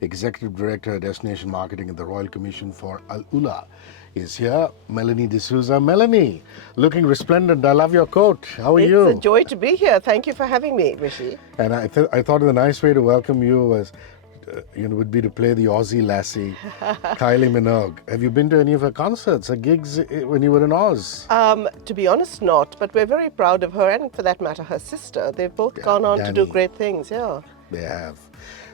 Executive Director, Destination Marketing at the Royal Commission for AlUla, is here. Melanie De Souza. Melanie, looking resplendent. I love your coat. How are you? It's a joy to be here. Thank you for having me, Hrishi. And I thought the nice way to welcome you was, would be to play the Aussie lassie, Kylie Minogue. Have you been to any of her concerts or gigs when you were in Oz? To be honest, not, but we're very proud of her and, for that matter, her sister. They've both gone on to do great things, yeah. They have.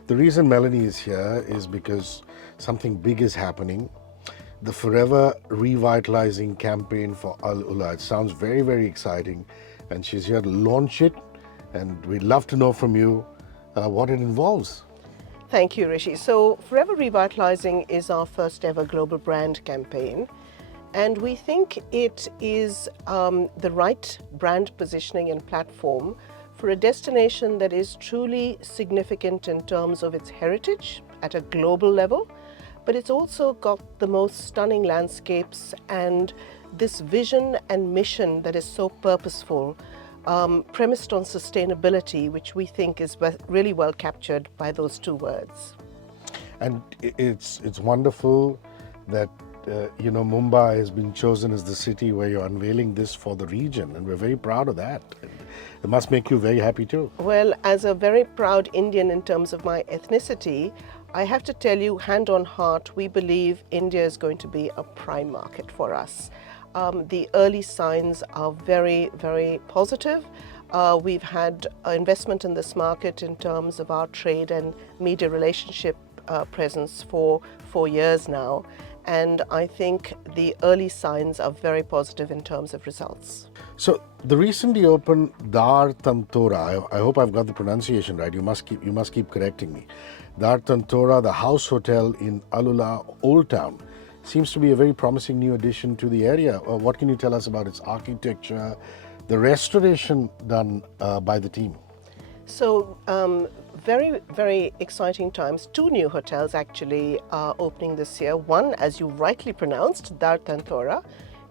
The reason Melanie is here is because something big is happening. The Forever Revitalising campaign for AlUla. It sounds very, very exciting, and she's here to launch it, and we'd love to know from you what it involves. Thank you, Hrishi. So, Forever Revitalising is our first ever global brand campaign, and we think it is the right brand positioning and platform for a destination that is truly significant in terms of its heritage at a global level, but it's also got the most stunning landscapes and this vision and mission that is so purposeful, premised on sustainability, which we think is really well captured by those two words. And it's wonderful that Mumbai has been chosen as the city where you're unveiling this for the region, and we're very proud of that. It must make you very happy too. Well, as a very proud Indian in terms of my ethnicity, I have to tell you, hand on heart, we believe India is going to be a prime market for us. The early signs are very, very positive. We've had investment in this market in terms of our trade and media relationship presence for 4 years now. And I think the early signs are very positive in terms of results. So the recently opened Dar Tantora, I hope I've got the pronunciation right. You must keep correcting me. Dar Tantora, the house hotel in AlUla Old Town, seems to be a very promising new addition to the area. What can you tell us about its architecture, the restoration done by the team? So very, very exciting times. 2 new hotels actually are opening this year. One, as you rightly pronounced, Dar Tantora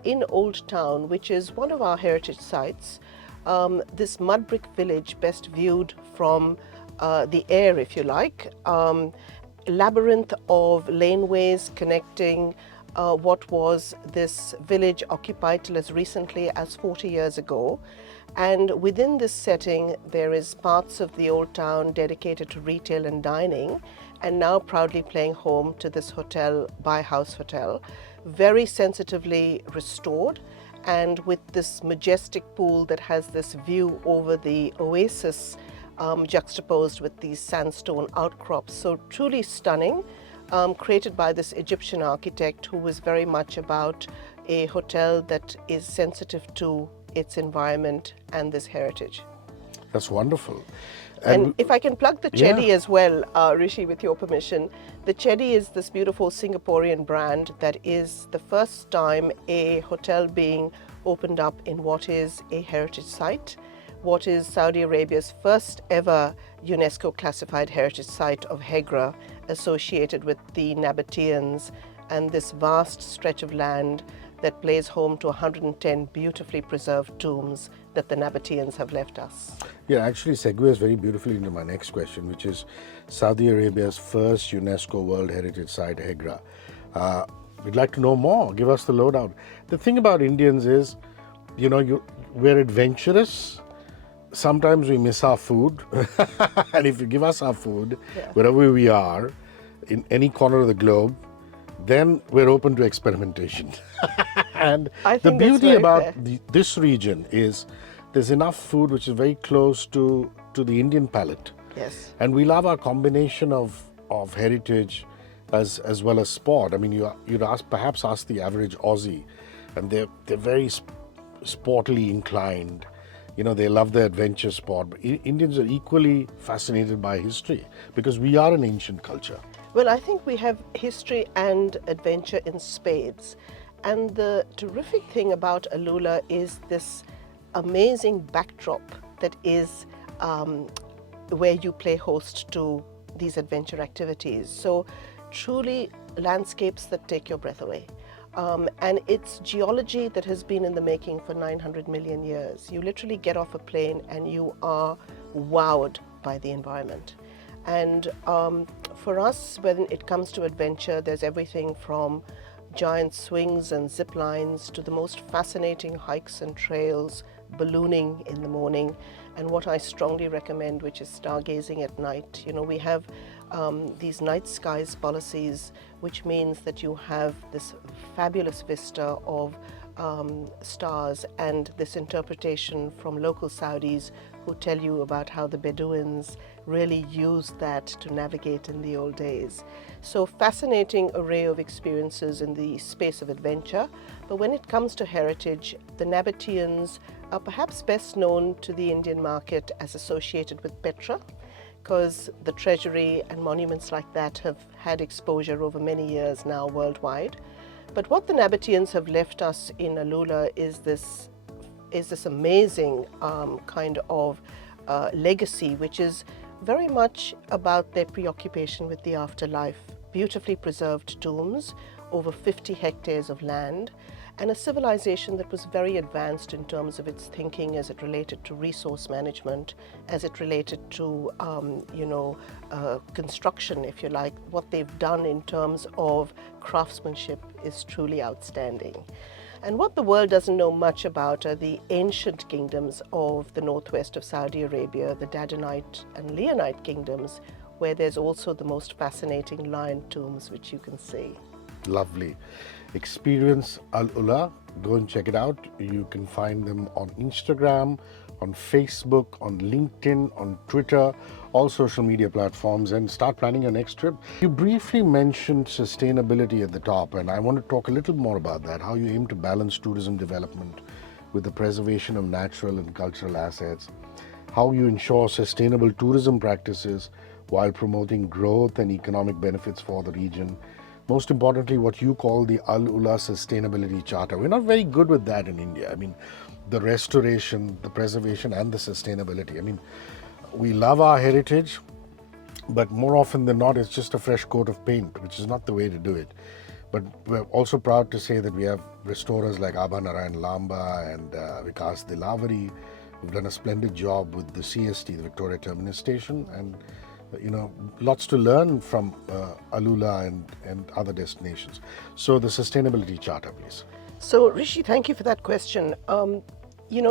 in Old Town, which is one of our heritage sites. This mud brick village, best viewed from the air, if you like. Labyrinth of laneways connecting what was this village occupied till as recently as 40 years ago. And within this setting, there is parts of the old town dedicated to retail and dining, and now proudly playing home to this hotel, by House Hotel, very sensitively restored, and with this majestic pool that has this view over the oasis, juxtaposed with these sandstone outcrops. So truly stunning, created by this Egyptian architect who was very much about a hotel that is sensitive to its environment and this heritage. That's wonderful. And if I can plug the Chedi as well, Hrishi, with your permission. The Chedi is this beautiful Singaporean brand that is the first time a hotel being opened up in what is a heritage site, what is Saudi Arabia's first ever UNESCO classified heritage site of Hegra, associated with the Nabateans and this vast stretch of land that plays home to 110 beautifully preserved tombs that the Nabateans have left us. Yeah, actually segues very beautifully into my next question, which is Saudi Arabia's first UNESCO World Heritage Site, Hegra. We'd like to know more. Give us the lowdown. The thing about Indians is, we're adventurous. Sometimes we miss our food. And if you give us our food, wherever we are, in any corner of the globe, then we're open to experimentation. And the beauty about this region is there's enough food which is very close to the Indian palate. Yes. And we love our combination of heritage as well as sport. I mean, you'd perhaps ask the average Aussie, and they're very sportily inclined. They love the adventure sport. But Indians are equally fascinated by history because we are an ancient culture. Well, I think we have history and adventure in spades. And the terrific thing about AlUla is this amazing backdrop that is where you play host to these adventure activities. So truly landscapes that take your breath away. And it's geology that has been in the making for 900 million years. You literally get off a plane and you are wowed by the environment. And for us, when it comes to adventure, there's everything from giant swings and zip lines to the most fascinating hikes and trails, ballooning in the morning, and what I strongly recommend, which is stargazing at night. You know, we have these night skies policies, which means that you have this fabulous vista of stars, and this interpretation from local Saudis who tell you about how the Bedouins really used that to navigate in the old days. So fascinating array of experiences in the space of adventure. But when it comes to heritage, the Nabateans are perhaps best known to the Indian market as associated with Petra, because the treasury and monuments like that have had exposure over many years now worldwide. But what the Nabateans have left us in AlUla is this amazing kind of legacy, which is very much about their preoccupation with the afterlife. Beautifully preserved tombs, over 50 hectares of land, and a civilization that was very advanced in terms of its thinking as it related to resource management, as it related to construction, if you like. What they've done in terms of craftsmanship is truly outstanding. And what the world doesn't know much about are the ancient kingdoms of the northwest of Saudi Arabia, the Dadanite and Leonite kingdoms, where there's also the most fascinating lion tombs, which you can see. Lovely. Experience AlUla. Go and check it out. You can find them on Instagram, on Facebook, on LinkedIn, on Twitter, all social media platforms, and start planning your next trip. You briefly mentioned sustainability at the top, and I want to talk a little more about that, how you aim to balance tourism development with the preservation of natural and cultural assets, how you ensure sustainable tourism practices while promoting growth and economic benefits for the region. Most importantly, what you call the AlUla Sustainability Charter. We're not very good with that in India. I mean, the restoration, the preservation, and the sustainability. I mean, we love our heritage, but more often than not, it's just a fresh coat of paint, which is not the way to do it. But we're also proud to say that we have restorers like Abha Narayan Lamba and Vikas Dilavari, who've done a splendid job with the CST, the Victoria Terminus Station, and lots to learn from AlUla and other destinations. So the Sustainability Charter, please. So Hrishi, thank you for that question.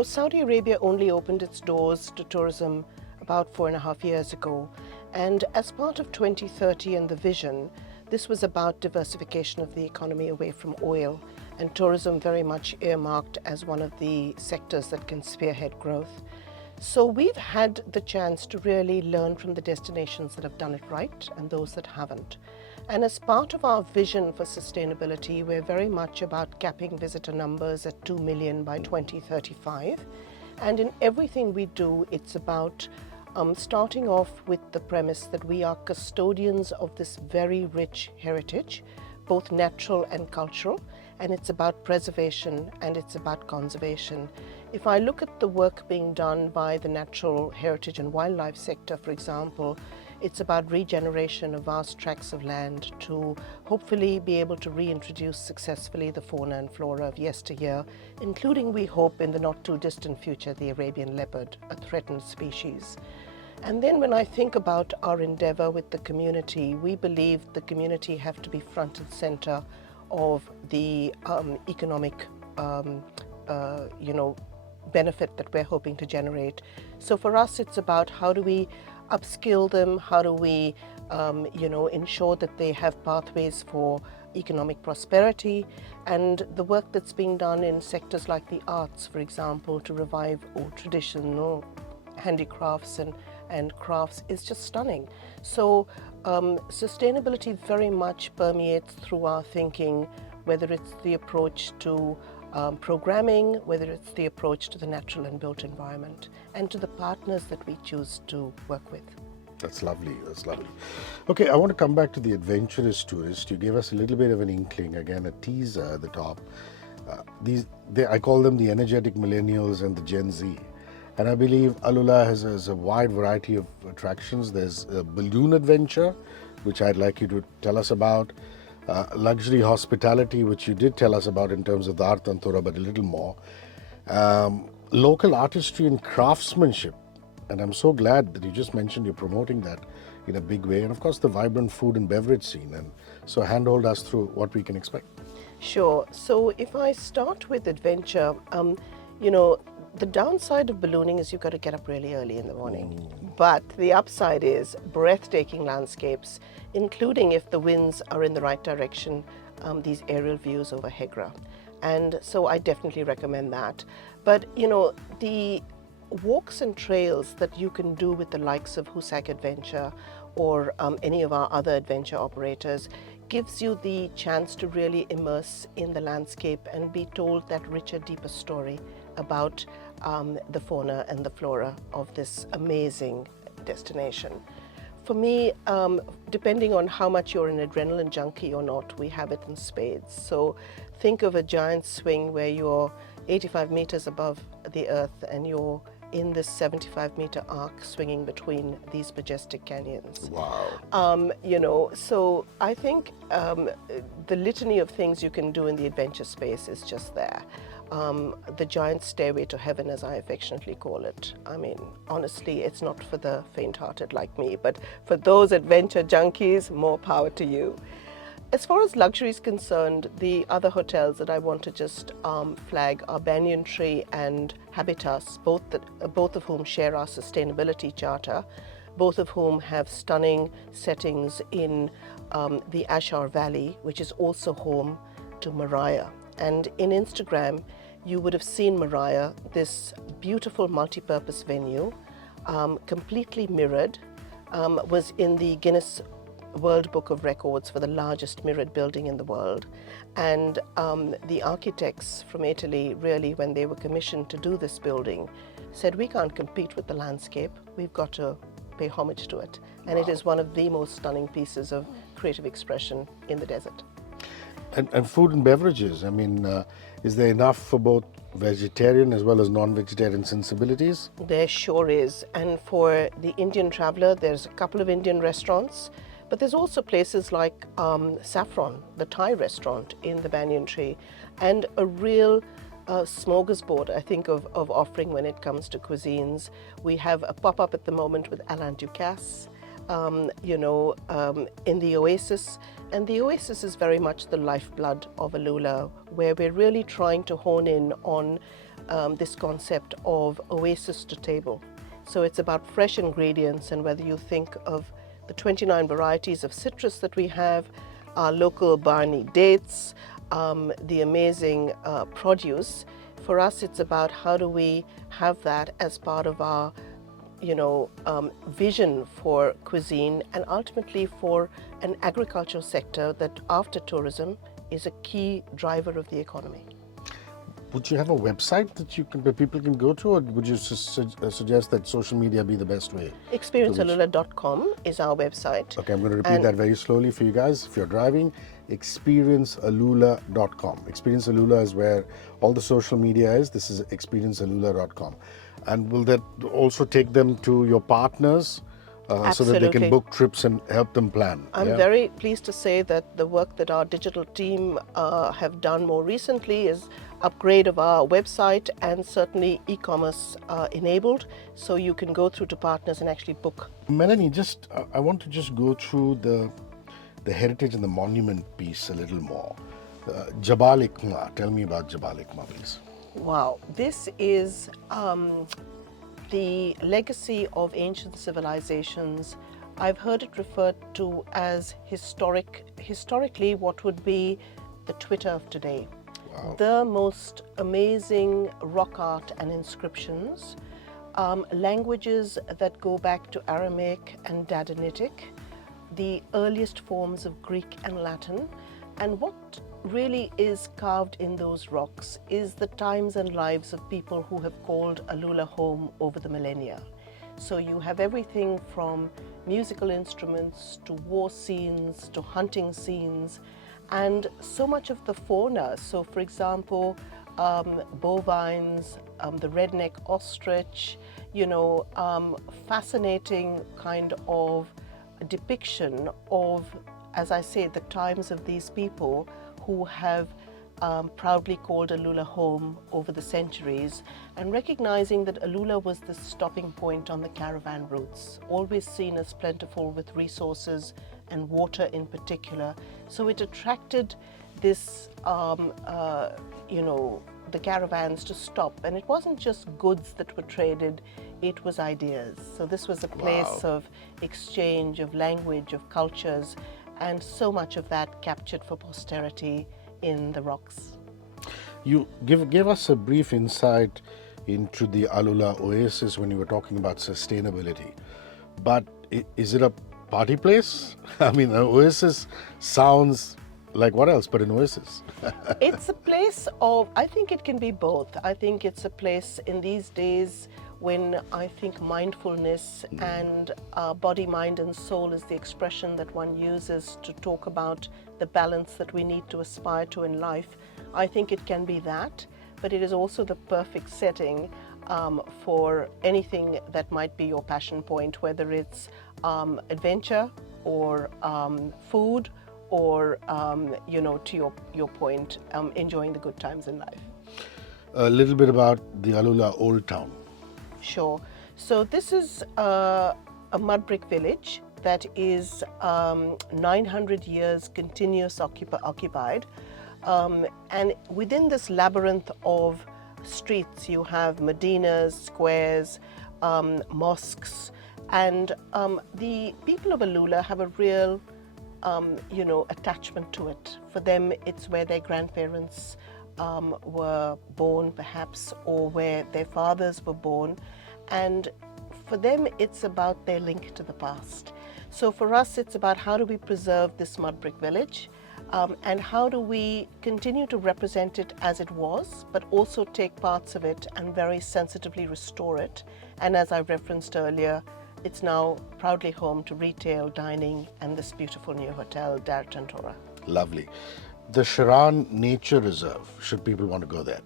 Saudi Arabia only opened its doors to tourism about 4.5 years ago. And as part of 2030 and the vision, this was about diversification of the economy away from oil, and tourism very much earmarked as one of the sectors that can spearhead growth. So we've had the chance to really learn from the destinations that have done it right and those that haven't. And as part of our vision for sustainability, we're very much about capping visitor numbers at 2 million by 2035. And in everything we do, it's about starting off with the premise that we are custodians of this very rich heritage, both natural and cultural, and it's about preservation and it's about conservation. If I look at the work being done by the natural heritage and wildlife sector, for example, it's about regeneration of vast tracts of land to hopefully be able to reintroduce successfully the fauna and flora of yesteryear, including, we hope, in the not too distant future, the Arabian leopard, a threatened species. And then when I think about our endeavor with the community, we believe the community have to be front and center of the economic benefit that we're hoping to generate. So for us, it's about how do we upskill them, how do we ensure that they have pathways for economic prosperity, and the work that's being done in sectors like the arts, for example, to revive old traditional handicrafts and crafts is just stunning. So sustainability very much permeates through our thinking, whether it's the approach to programming, whether it's the approach to the natural and built environment, and to the partners that we choose to work with. That's lovely, that's lovely. Okay, I want to come back to the adventurous tourist. You gave us a little bit of an inkling, again, a teaser at the top. I call them the energetic millennials and the Gen Z. And I believe AlUla has a wide variety of attractions. There's a balloon adventure, which I'd like you to tell us about. Luxury hospitality, which you did tell us about in terms of the Art Tantora, but a little more. Local artistry and craftsmanship. And I'm so glad that you just mentioned you're promoting that in a big way, and of course the vibrant food and beverage scene. And so handhold us through what we can expect. Sure. So if I start with adventure, you know, the downside of ballooning is you've got to get up really early in the morning. But the upside is breathtaking landscapes, including, if the winds are in the right direction, these aerial views over Hegra. And so I definitely recommend that. But, you know, the walks and trails that you can do with the likes of Husak Adventure or any of our other adventure operators gives you the chance to really immerse in the landscape and be told that richer, deeper story about the fauna and the flora of this amazing destination. For me, depending on how much you're an adrenaline junkie or not, we have it in spades. So think of a giant swing where you're 85 meters above the earth and you're in this 75-meter arc swinging between these majestic canyons. Wow. You know, so I think the litany of things you can do in the adventure space is just there. The giant stairway to heaven, as I affectionately call it. I mean, honestly, it's not for the faint-hearted like me, but for those adventure junkies, more power to you. As far as luxury is concerned, the other hotels that I want to just flag are Banyan Tree and Habitas, both of whom share our sustainability charter, both of whom have stunning settings in the Ashar Valley, which is also home to Mariah. And in Instagram, you would have seen Mariah, this beautiful multi-purpose venue, completely mirrored, was in the Guinness World Book of Records for the largest mirrored building in the world. And the architects from Italy, really, when they were commissioned to do this building, said, we can't compete with the landscape, we've got to pay homage to it. And it is one of the most stunning pieces of creative expression in the desert. And food and beverages, I mean, is there enough for both vegetarian as well as non-vegetarian sensibilities? There sure is. And for the Indian traveler, there's a couple of Indian restaurants, but there's also places like Saffron, the Thai restaurant in the Banyan Tree, and a real smorgasbord, I think, of offering when it comes to cuisines. We have a pop-up at the moment with Alain Ducasse, in the Oasis. And the Oasis is very much the lifeblood of AlUla, where we're really trying to hone in on this concept of oasis to table. So it's about fresh ingredients, and whether you think of the 29 varieties of citrus that we have, our local Barney dates, the amazing produce, for us it's about how do we have that as part of our vision for cuisine, and ultimately for an agricultural sector that, after tourism, is a key driver of the economy. Would you have a website that people can go to, or would you suggest that social media be the best way? ExperienceAlUla.com is our website. Okay, I'm going to repeat that very slowly for you guys. If you're driving, ExperienceAlUla.com. Experience AlUla is where all the social media is. This is ExperienceAlUla.com. And will that also take them to your partners so that they can book trips and help them plan? I'm very pleased to say that the work that our digital team have done more recently is upgrade of our website, and certainly e-commerce enabled, so you can go through to partners and actually book. Melanie, I want to just go through the heritage and the monument piece a little more. Jabal Ikmah, tell me about Jabal Ikmah, please. Wow, this is the legacy of ancient civilizations. I've heard it referred to as historically what would be the Twitter of today. Wow. The most amazing rock art and inscriptions, languages that go back to Aramaic and Dadanitic, the earliest forms of Greek and Latin, and what really is carved in those rocks is the times and lives of people who have called AlUla home over the millennia. So you have everything from musical instruments to war scenes to hunting scenes, and so much of the fauna. So for example, bovines, the redneck ostrich, fascinating kind of depiction of, as I say, the times of these people who have proudly called AlUla home over the centuries, and recognizing that AlUla was the stopping point on the caravan routes, always seen as plentiful with resources and water in particular. So it attracted this, the caravans to stop. And it wasn't just goods that were traded, it was ideas. So this was a place of exchange, of language, of cultures, and so much of that captured for posterity in the rocks. You gave us a brief insight into the AlUla Oasis when you were talking about sustainability. But is it a party place? I mean, an oasis sounds like what else but an oasis? It's a place of, I think it can be both. I think it's a place in these days when I think mindfulness and body, mind and soul is the expression that one uses to talk about the balance that we need to aspire to in life. I think it can be that, but it is also the perfect setting for anything that might be your passion point, whether it's adventure or food, or to your point, enjoying the good times in life. A little bit about the AlUla Old Town. Sure. So this is a mud brick village that is 900 years continuous occupied. And within this labyrinth of streets, you have medinas, squares, mosques, and the people of AlUla have a real attachment to it. For them, it's where their grandparents were born, perhaps, or where their fathers were born. And for them, it's about their link to the past. So for us, it's about how do we preserve this mud brick village, and how do we continue to represent it as it was, but also take parts of it and very sensitively restore it. And as I referenced earlier, it's now proudly home to retail, dining, and this beautiful new hotel, Dar Tantora. Lovely. The Sharaan Nature Reserve, should people want to go there?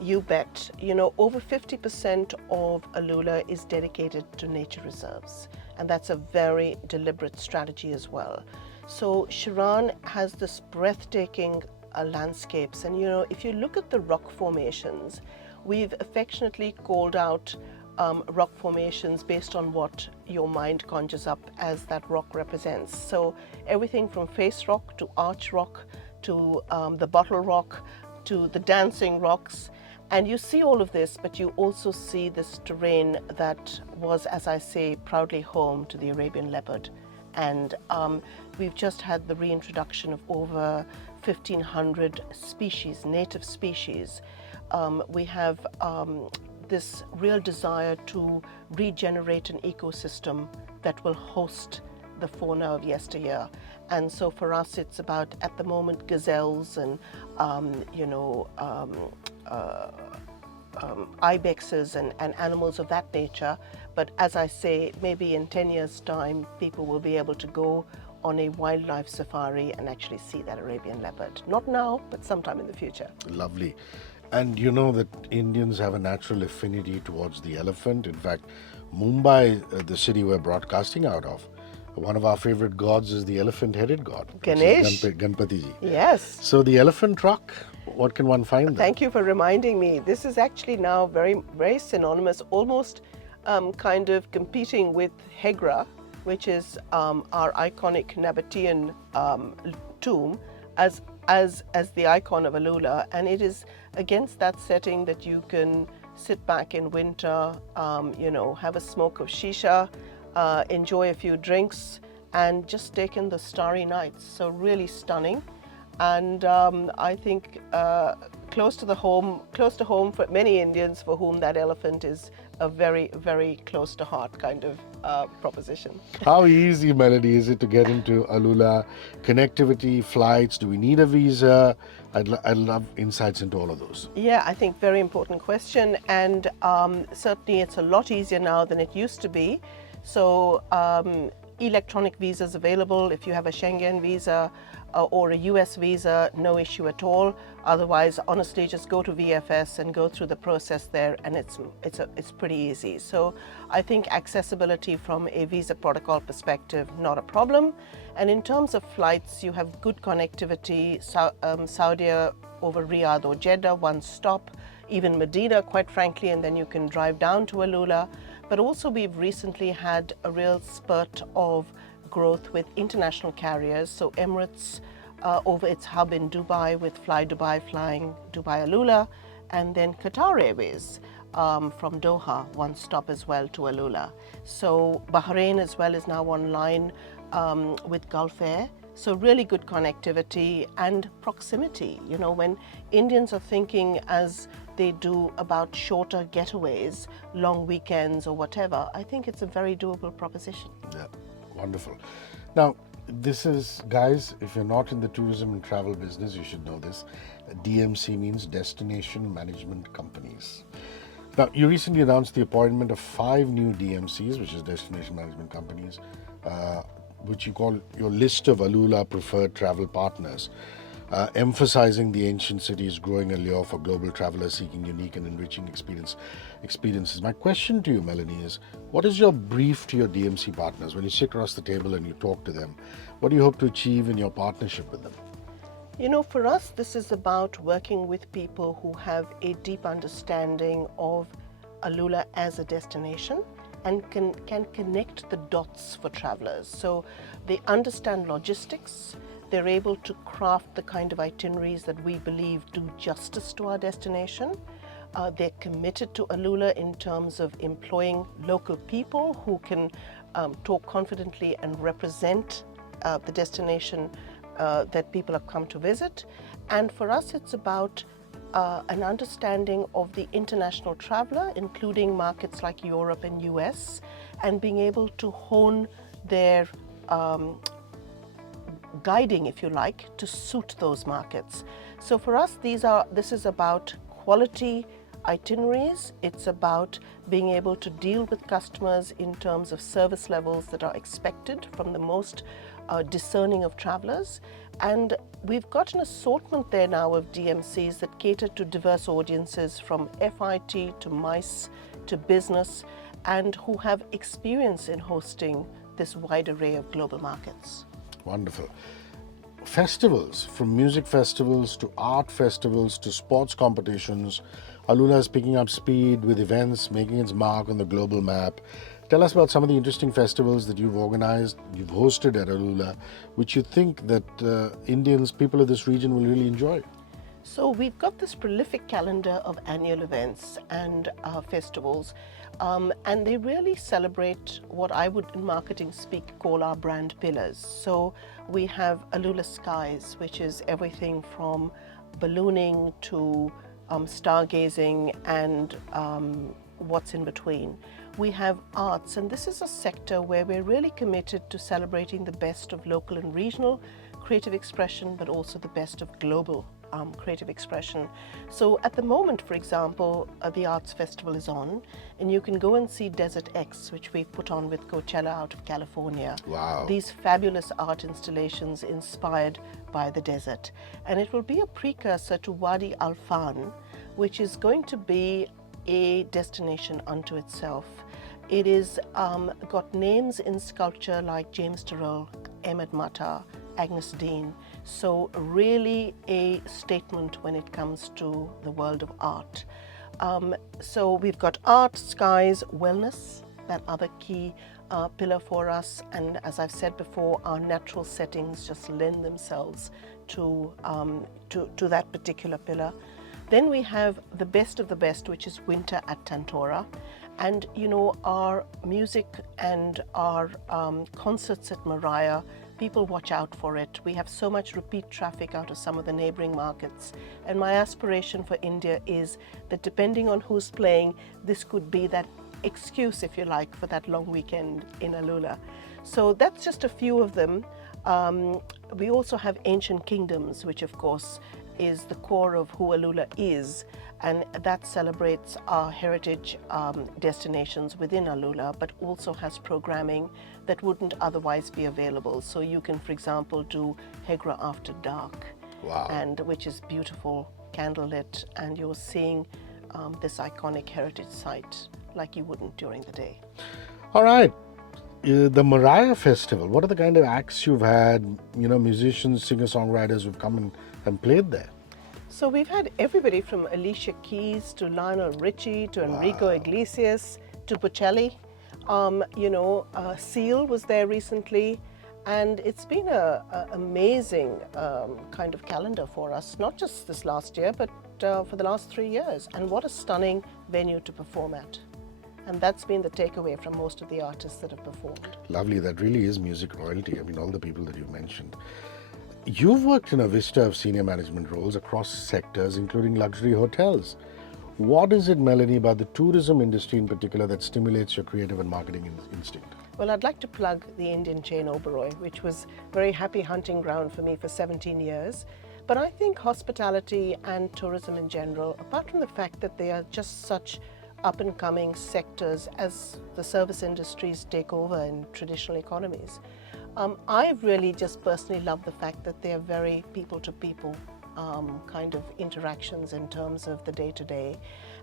You bet. Over 50% of AlUla is dedicated to nature reserves, and that's a very deliberate strategy as well. So Sharaan has this breathtaking landscapes, and if you look at the rock formations, we've affectionately called out rock formations based on what your mind conjures up as that rock represents. So everything from face rock to arch rock to the bottle rock to the dancing rocks. And you see all of this, but you also see this terrain that was, as I say, proudly home to the Arabian leopard. And we've just had the reintroduction of over 1,500 species, native species. We have this real desire to regenerate an ecosystem that will host the fauna of yesteryear. And so for us, it's about, at the moment, gazelles and, ibexes and animals of that nature. But as I say, maybe in 10 years' time, people will be able to go on a wildlife safari and actually see that Arabian leopard. Not now, but sometime in the future. Lovely. And you know that Indians have a natural affinity towards the elephant. In fact, Mumbai, the city we're broadcasting out of, one of our favorite gods is the elephant-headed god. Ganesh. Ganpati ji. Yes. So the elephant rock, what can one find there? Thank you for reminding me. This is actually now very, very synonymous, almost kind of competing with Hegra, which is our iconic Nabatean tomb, as the icon of AlUla. And it is against that setting that you can sit back in winter, have a smoke of shisha, enjoy a few drinks, and just take in the starry nights. So really stunning. And I think close to home for many Indians, for whom that elephant is a very, very close to heart kind of proposition. How easy, Melody, is it to get into AlUla? Connectivity, flights, do we need a visa? I'd love insights into all of those. Yeah, I think very important question. And certainly it's a lot easier now than it used to be. So electronic visas available. If you have a Schengen visa or a US visa, no issue at all. Otherwise, honestly, just go to VFS and go through the process there, and it's pretty easy. So I think accessibility from a visa protocol perspective, not a problem. And in terms of flights, you have good connectivity. Saudi over Riyadh or Jeddah, one stop, even Medina, quite frankly, and then you can drive down to AlUla. But also we've recently had a real spurt of growth with international carriers. So Emirates over its hub in Dubai with Fly Dubai flying Dubai AlUla, and then Qatar Airways from Doha, one stop as well to AlUla. So Bahrain as well is now online with Gulf Air. So really good connectivity and proximity. You know, when Indians are thinking as they do about shorter getaways, long weekends or whatever, I think it's a very doable proposition. Yeah, wonderful. Now, this is, guys, if you're not in the tourism and travel business, you should know this. DMC means Destination Management Companies. Now, you recently announced the appointment of 5 new DMCs, which is Destination Management Companies, which you call your list of AlUla preferred travel partners, emphasizing the ancient city's growing allure for global travelers seeking unique and enriching experiences. My question to you, Melanie, is what is your brief to your DMC partners when you sit across the table and you talk to them? What do you hope to achieve in your partnership with them? You know, for us, this is about working with people who have a deep understanding of AlUla as a destination and can connect the dots for travelers. So they understand logistics, they're able to craft the kind of itineraries that we believe do justice to our destination. They're committed to AlUla in terms of employing local people who can talk confidently and represent the destination that people have come to visit. And for us, it's about an understanding of the international traveler, including markets like Europe and US, and being able to hone their guiding, if you like, to suit those markets. So for us, this is about quality itineraries. It's about being able to deal with customers in terms of service levels that are expected from the most discerning of travelers. And we've got an assortment there now of DMCs that cater to diverse audiences, from FIT to MICE to business, and who have experience in hosting this wide array of global markets. Wonderful. Festivals, from music festivals to art festivals to sports competitions, AlUla is picking up speed with events, making its mark on the global map. Tell us about some of the interesting festivals that you've organized, you've hosted at AlUla, which you think that Indians, people of this region will really enjoy. So we've got this prolific calendar of annual events and festivals, and they really celebrate what I would in marketing speak call our brand pillars. So we have AlUla Skies, which is everything from ballooning to stargazing and what's in between. We have arts, and this is a sector where we're really committed to celebrating the best of local and regional creative expression, but also the best of global creative expression. So at the moment, for example, the Arts Festival is on, and you can go and see Desert X, which we've put on with Coachella out of California. Wow. These fabulous art installations inspired by the desert. And it will be a precursor to Wadi Al Fan, which is going to be a destination unto itself. It is got names in sculpture like James Turrell, Ahmed Matar, Agnes Dean. So really a statement when it comes to the world of art. So we've got art, skies, wellness, that other key pillar for us. And as I've said before, our natural settings just lend themselves to that particular pillar. Then we have the best of the best, which is winter at Tantora. And you know, our music and our concerts at Mariah, people watch out for it. We have so much repeat traffic out of some of the neighboring markets. And my aspiration for India is that depending on who's playing, this could be that excuse, if you like, for that long weekend in AlUla. So that's just a few of them. We also have Ancient Kingdoms, which of course is the core of who AlUla is, and that celebrates our heritage destinations within AlUla, but also has programming that wouldn't otherwise be available. So you can, for example, do Hegra after dark, Wow. and which is beautiful, candlelit, and you're seeing this iconic heritage site like you wouldn't during the day. All right. The Mariah Festival, what are the kind of acts you've had, you know, musicians, singer-songwriters who've come and played there? So we've had everybody from Alicia Keys to Lionel Richie to Enrico Iglesias to Bocelli. Seal was there recently, and it's been a amazing kind of calendar for us, not just this last year, but for the last 3 years. And what a stunning venue to perform at. And that's been the takeaway from most of the artists that have performed. Lovely, that really is music royalty. I mean, all the people that you mentioned. You've worked in a vista of senior management roles across sectors, including luxury hotels. What is it, Melanie, about the tourism industry in particular that stimulates your creative and marketing instinct? Well, I'd like to plug the Indian chain Oberoi, which was a very happy hunting ground for me for 17 years. But I think hospitality and tourism in general, apart from the fact that they are just such up-and-coming sectors as the service industries take over in traditional economies, I've really just personally loved the fact that they are very people-to-people kind of interactions in terms of the day-to-day.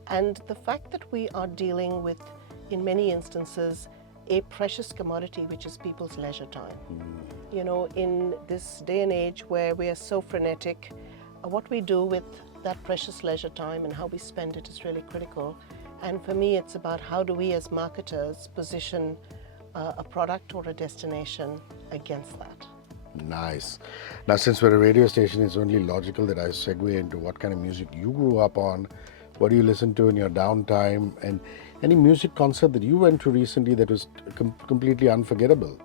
And the fact that we are dealing with, in many instances, a precious commodity, which is people's leisure time. You know, in this day and age where we are so frenetic, what we do with that precious leisure time and how we spend it is really critical. And for me, it's about how do we as marketers position a product or a destination against that. Nice. Now, since we're a radio station, it's only logical that I segue into what kind of music you grew up on, what do you listen to in your downtime, and any music concert that you went to recently that was completely unforgettable.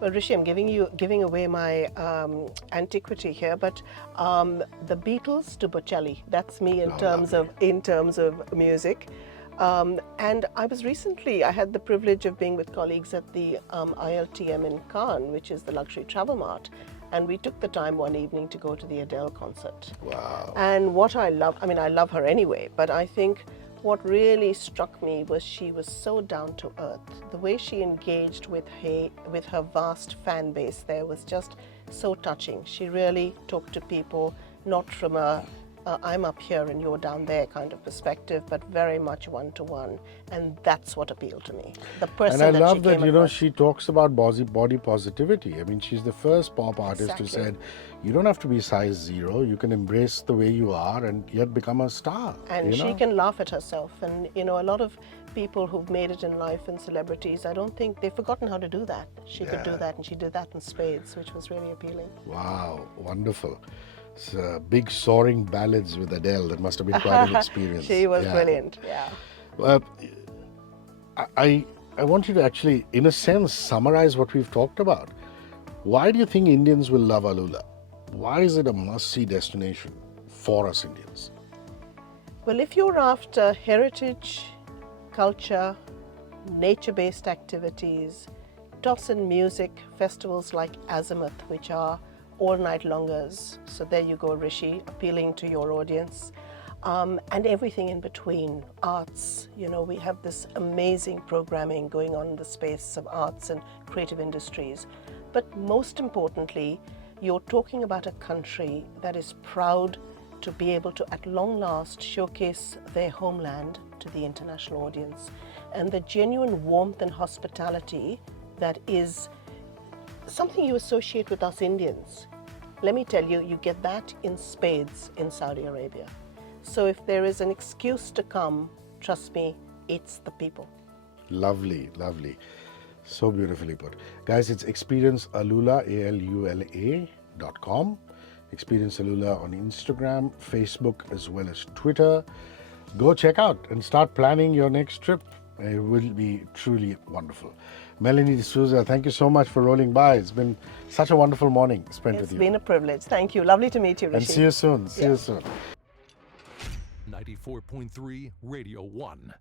Well, Hrishi, I'm giving away my antiquity here, but the Beatles to Bocelli. That's me in terms of music. And I had the privilege of being with colleagues at the ILTM in Kannan, which is the luxury travel mart, and we took the time one evening to go to the Adele concert. Wow. And what I love her anyway, but I think what really struck me was she was so down to earth. The way she engaged with her vast fan base there was just so touching. She really talked to people, not from a I'm up here and you're down there kind of perspective, but very much one-to-one. And that's what appealed to me. The person and I that love she that, came across. she talks about body positivity. I mean, she's the first pop artist who said, you don't have to be size 0. You can embrace the way you are and yet become a star. And she can laugh at herself. And, a lot of people who've made it in life and celebrities, I don't think they've forgotten how to do that. She could do that, and she did that in spades, which was really appealing. Wow, wonderful. Big soaring ballads with Adele. That must have been quite an experience. She was brilliant, I want you to actually, in a sense, summarize what we've talked about. Why do you think Indians will love AlUla? Why is it a must-see destination for us Indians? Well, if you're after heritage, culture, nature-based activities, toss in music, festivals like Azimuth, which are all-night longers. So there you go, Hrishi, appealing to your audience. And everything in between, arts. We have this amazing programming going on in the space of arts and creative industries. But most importantly, you're talking about a country that is proud to be able to, at long last, showcase their homeland to the international audience. And the genuine warmth and hospitality that is something you associate with us Indians. Let me tell you, you get that in spades in Saudi Arabia. So if there is an excuse to come, trust me, it's the people. Lovely, lovely. So beautifully put. Guys, it's Experience AlUla, AlUla.com. Experience AlUla on Instagram, Facebook, as well as Twitter. Go check out and start planning your next trip. It will be truly wonderful. Melanie De Souza, thank you so much for rolling by. It's been such a wonderful morning spent with you. It's been a privilege. Thank you. Lovely to meet you, Hrishi. And see you soon. See you soon. 94.3 Radio 1.